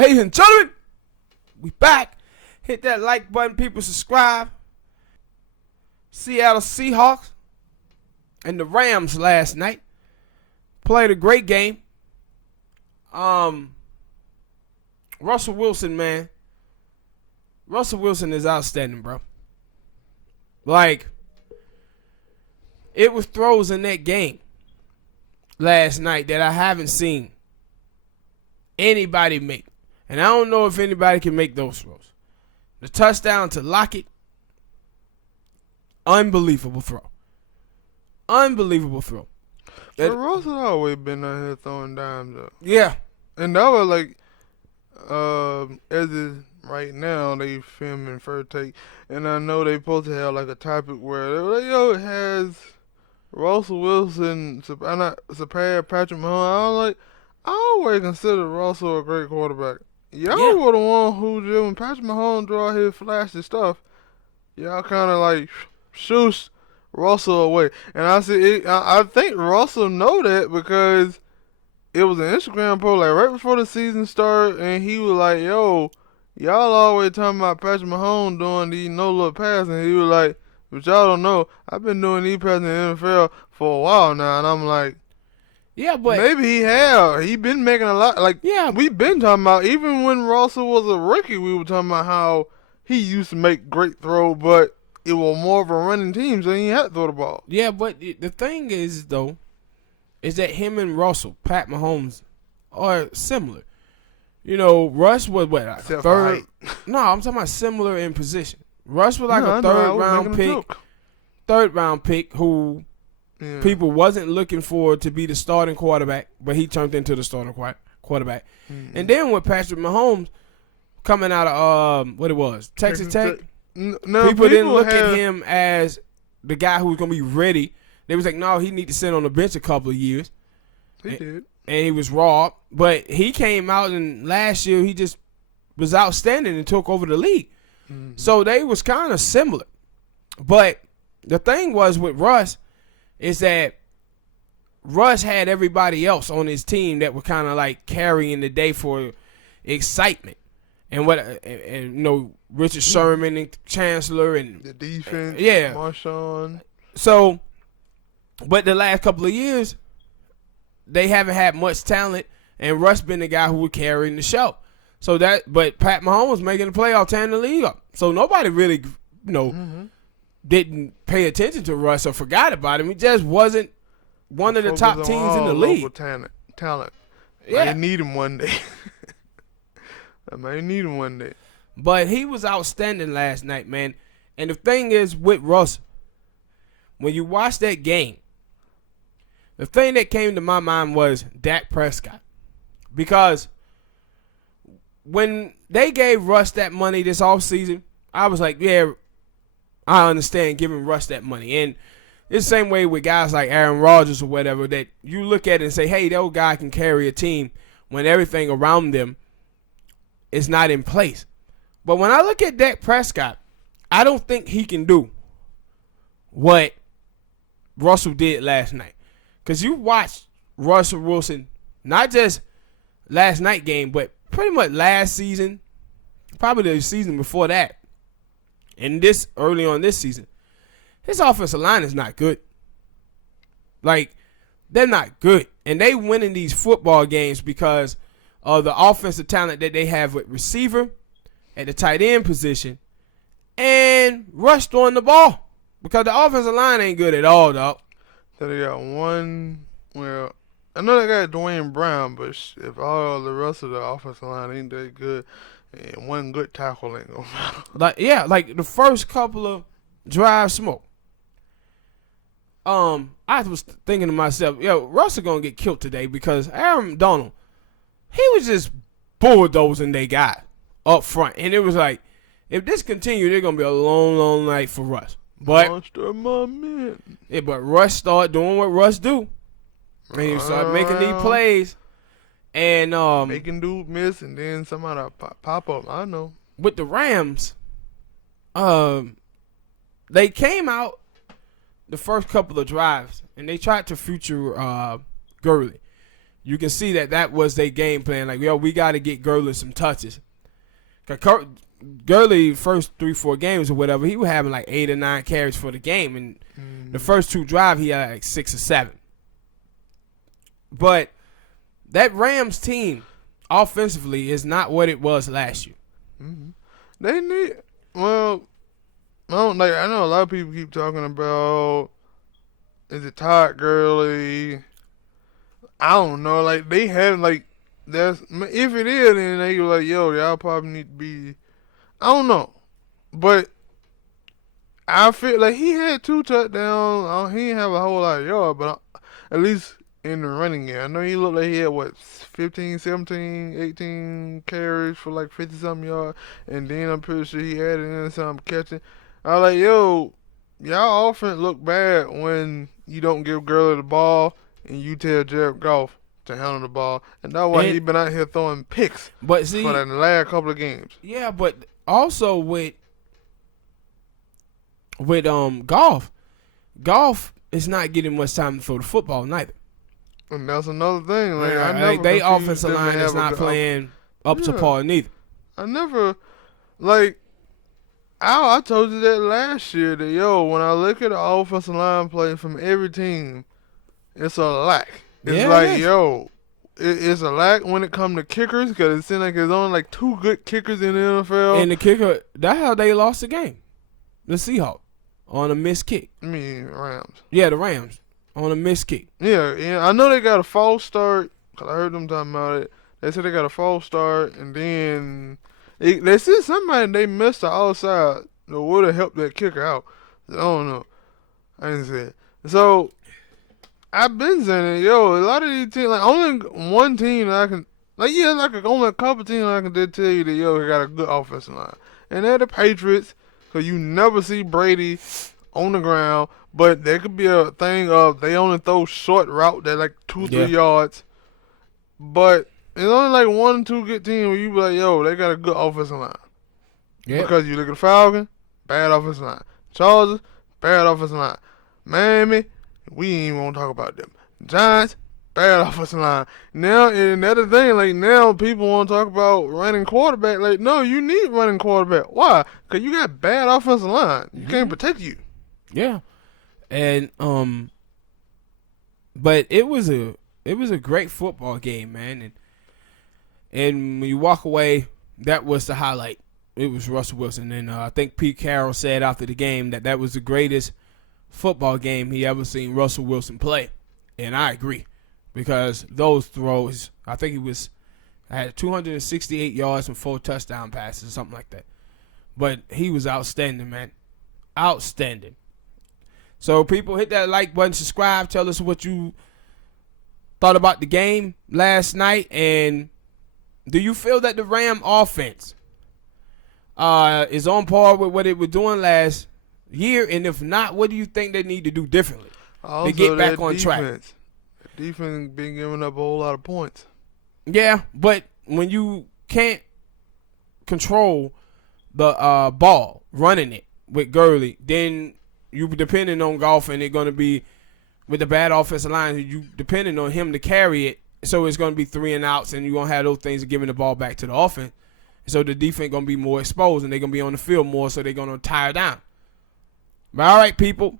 Ladies and gentlemen, we back. Hit that like button, people. Subscribe. Seattle Seahawks and the Rams last night played a great game. Russell Wilson, man. Russell Wilson is outstanding, bro. Like, it was throws in that game last night that I haven't seen anybody make. And I don't know if anybody can make those throws. The touchdown to Lockett, unbelievable throw. Unbelievable throw. But Russell always been out here throwing dimes up. Yeah. And that was like, as is right now, they filming first take. And I know they supposed to have like a topic where they were like, yo, it has Russell Wilson surpass Patrick Mahomes. I was like, I always consider Russell a great quarterback. Y'all were the one who did when Patrick Mahomes draw his flashy stuff. Y'all kind of like shoosh Russell away. And I think Russell know that because it was an Instagram post like right before the season started, and he was like, yo, y'all always talking about Patrick Mahomes doing these no-look passes. And he was like, but y'all don't know, I've been doing these passes in the NFL for a while now. And I'm like, yeah, but maybe he have. He been making a lot. Like, yeah, we've been talking about, even when Russell was a rookie, we were talking about how he used to make great throws, but it was more of a running team, so he had to throw the ball. Yeah, but the thing is, though, is that him and Russell, Pat Mahomes, are similar. You know, Russ was what, like a third? No, I'm talking about similar in position. Russ was like a third round pick who people wasn't looking for to be the starting quarterback, but he turned into the starting quarterback. Mm-hmm. And then with Patrick Mahomes coming out of what it was, Texas Tech. People didn't look at him as the guy who was going to be ready. They was like, no, he need to sit on the bench a couple of years. He did. And he was raw. But he came out, and last year he just was outstanding and took over the league. Mm-hmm. So they was kind of similar. But the thing was with Russ is that Russ had everybody else on his team that were kind of like carrying the day for excitement. And you know, Richard Sherman and Chancellor and the defense, Marshawn. So, but the last couple of years, they haven't had much talent, and Russ been the guy who was carrying the show. So but Pat Mahomes was making the playoff, tearing the league up. So nobody really, didn't pay attention to Russ or forgot about him. He just wasn't one of the top teams in the league. Talent. Yeah, they need him one day. I might need him one day. But he was outstanding last night, man. And the thing is with Russell, when you watch that game, the thing that came to my mind was Dak Prescott. Because when they gave Russ that money this offseason, I was like, yeah, I understand giving Russ that money. And it's the same way with guys like Aaron Rodgers or whatever, that you look at it and say, hey, that guy can carry a team when everything around them is not in place. But when I look at Dak Prescott, I don't think he can do what Russell did last night. Because you watched Russell Wilson, not just last night game, but pretty much last season, probably the season before that, and this early on this season, his offensive line is not good. Like, they're not good. And they winning these football games because of the offensive talent that they have with receiver, at the tight end position, and Rush throwing the ball. Because the offensive line ain't good at all, dog. So they got one, well, I know they got Dwayne Brown, but if all the rest of the offensive line ain't that good, and one good tackle ain't gonna matter. Like the first couple of drives smoke. I was thinking to myself, yo, Russell gonna get killed today because Aaron Donald, he was just bulldozing they guy up front. And it was like, if this continues, it's gonna be a long, long night for Russ. But Monster, my man. Yeah, but Russ started doing what Russ do. And he started making these plays. And making dude miss, and then somebody pop up. I know. With the Rams, they came out the first couple of drives, and they tried to future Gurley. you can see that was their game plan. Like, yo, we got to get Gurley some touches. Gurley, first 3-4 games or whatever, he was having like 8 or 9 carries for the game. And the first 2 drives, he had like 6 or 7. But that Rams team, offensively, is not what it was last year. Mm-hmm. They need, well, I know a lot of people keep talking about, is it Todd Gurley? I don't know. Like, they have, like, if it is, then they go like, yo, y'all probably need to be, I don't know. But I feel like he had 2 touchdowns. He didn't have a whole lot of yards, but at least in the running game. I know he looked like he had, 15, 17, 18 carries for like 50-something yards. And then I'm pretty sure he added in some catching. I was like, yo, y'all offense look bad when you don't give Gurley the ball and you tell Jared Goff to handle the ball. And that's why he been out here throwing picks for the last couple of games. Yeah, but also with Goff is not getting much time to throw the football neither. And that's another thing. Like, I never like they offensive line is not playing up to par neither. I never, like, I told you that last year that, yo, when I look at the offensive line play from every team, it's a lack. It's yo, it's a lack when it comes to kickers because it seems like there's only like 2 good kickers in the NFL. And the kicker, that's how they lost the game. The Seahawks on a missed kick. I mean, Rams. Yeah, the Rams on a missed kick. Yeah. I know they got a false start because I heard them talking about it. They said they got a false start and then they said somebody they missed the outside that would have helped that kicker out. I don't know. I didn't see it. So I've been saying it, yo, a lot of these teams, like only one team that I can, like only a couple teams I can just tell you that, yo, they got a good offensive line. And they're the Patriots, because you never see Brady on the ground, but there could be a thing of they only throw short route that like 2-3 yards. But it's only like 1 or 2 good teams where you be like, yo, they got a good offensive line. Yeah. Because you look at the Falcons, bad offensive line. Chargers, bad offensive line. Miami, we ain't even want to talk about them. Giants, bad offensive line. Now, and another thing, like now people want to talk about running quarterback. Like, no, you need running quarterback. Why? Because you got bad offensive line. You can't protect you. Yeah. And but it was a great football game, man. And when you walk away, that was the highlight. It was Russell Wilson. And I think Pete Carroll said after the game that was the greatest football game he ever seen Russell Wilson play. And I agree. Because those throws, I think I had 268 yards and 4 touchdown passes or something like that. But he was outstanding, man. Outstanding. So people, hit that like button, subscribe, tell us what you thought about the game last night, and do you feel that the Ram offense is on par with what it was doing last year? And if not, what do you think they need to do differently to get back on track? Defense been giving up a whole lot of points. Yeah, but when you can't control the ball, running it with Gurley, then you depending on Goff, and it's going to be with the bad offensive line, you depending on him to carry it. So it's going to be 3 and outs, and you're going to have those things of giving the ball back to the offense. So the defense going to be more exposed, and they're going to be on the field more, so they're going to tire down. But all right, people,